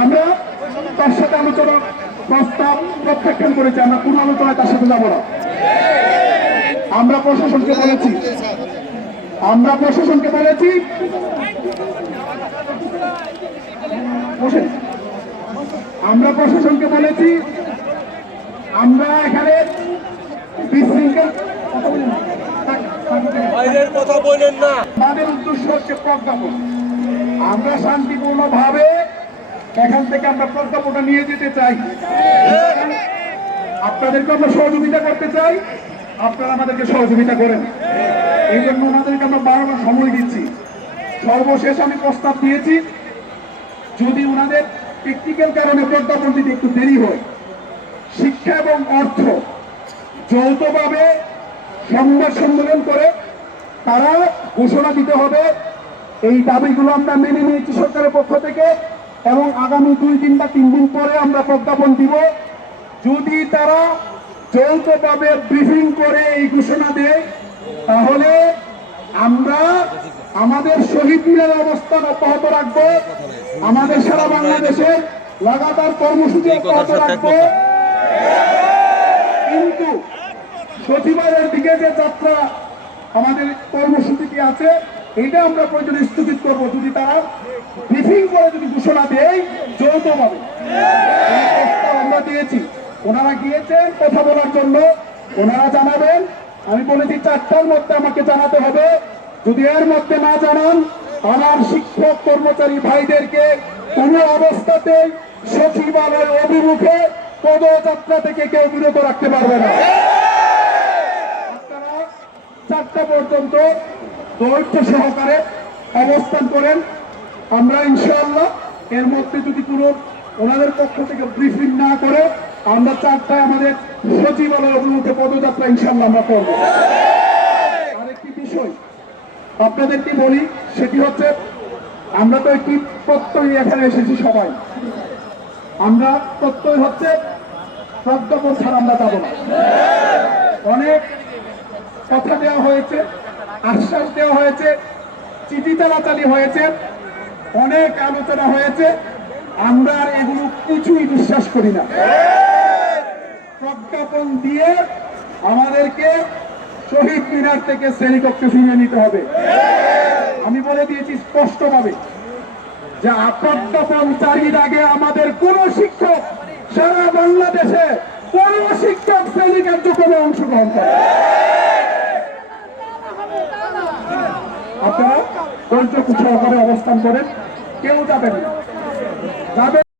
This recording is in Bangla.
আমরা তার সাথে আলোচনা প্রস্তাব প্রত্যাখ্যান করেছি আমরা কোন আলোচনায় তার সাথে যাব না। আমরা প্রশাসনকে বলেছি আমরা প্রশাসনকে বলেছি আমরা প্রশাসনকে বলেছি আমরা এখানে বিশৃঙ্খল কথা বলেন না। আমাদের উদ্দেশ্য হচ্ছে প্রজ্ঞাপন। আমরা শান্তিপূর্ণ ভাবে এখান থেকে আমরা প্রজ্ঞাপনটা নিয়ে যেতে চাই। আপনাদেরকে আমরা সহযোগিতা করতে চাই। আপনারা আমাদেরকে সহযোগিতা করেন। এই জন্য ওনাদেরকে আমরা বারবার সময় দিচ্ছি। সর্বশেষ আমি প্রস্তাব দিয়েছি, যদি ওনাদের টেকনিক্যাল কারণে প্রজ্ঞাপন দিতে একটু দেরি হয়, শিক্ষা এবং অর্থ যৌথভাবে সংবাদ সম্মেলন করে তারা ঘোষণা দিতে হবে। এই দাবিগুলো আমরা মেনে নিয়েছি সরকারের পক্ষ থেকে। এবং আগামী দুই দিন বা তিন দিন পরে আমরা প্রজ্ঞাপন দিব। যদি তারা যৌথভাবে ব্রিফিং করে এই ঘোষণা দেয় তাহলে আমরা আমাদের শহীদ মিনার অবস্থান অব্যাহত রাখব। আমাদের সারা বাংলাদেশে লাগাতার কর্মসূচি অব্যাহত রাখব। কিন্তু সচিবালয়ের দিকে যে যাত্রা আমাদের কর্মসূচিটি আছে এটা আমরা প্রয়োজন স্থগিত করব যদি তারা ব্রিফিং করে যদি ঘোষণা দেয় যৌথভাবে। আমরা দিয়েছি। ওনারা গিয়েছেন কথা বলার জন্য। ওনারা জানাবেন। আমি বলেছি, চারটার মধ্যে আমাকে জানাতে হবে। যদি এর মধ্যে না জানান, আমার শিক্ষক কর্মচারী ভাইদেরকে কোনো অবস্থাতে সচিবালয় অভিমুখে পদযাত্রা থেকে কেউ বিরত রাখতে পারবে না। চারটা পর্যন্ত ধৈর্য সহকারে অবস্থান করেন। আমরা ইনশাআল্লাহ এর মধ্যে যদি কোনো ওনাদের পক্ষ থেকে ব্রিফিং না করে, আমরা চারটায় আমাদের সচিবালয় অভিমুখে পদযাত্রা ইনশাআল্লাহ আমরা করব। আরেকটি বিষয় আপনাদেরকে বলি, সেটি হচ্ছে আমরা তো একটি প্রত্যয় এখানে এসেছি সবাই। আমরা প্রত্যয় হচ্ছে প্রজ্ঞাপন ছাড়া আমরা যাব না। অনেক কথা দেওয়া হয়েছে। আশ্বাস দেওয়া হয়েছে, চিঠি চালাচালি হয়েছে, অনেক আলোচনা হয়েছে, আমরা এগুলো কিছুই বিশ্বাস করি না। প্রজ্ঞাপন দিয়ে আমাদেরকে শহীদ মিনার থেকে শ্রেণীকক্ষে ফিরিয়ে নিতে হবে। আমি বলে দিয়েছি স্পষ্টভাবে যে প্রজ্ঞাপন চারির আগে আমাদের কোন শিক্ষক সারা বাংলাদেশে কোন শিক্ষক শ্রেণি কার্যক্রমে অংশগ্রহণ করে আপনারা ধৈর্য সহকারে অবস্থান করেন। কেউ যাবেন না। যাবে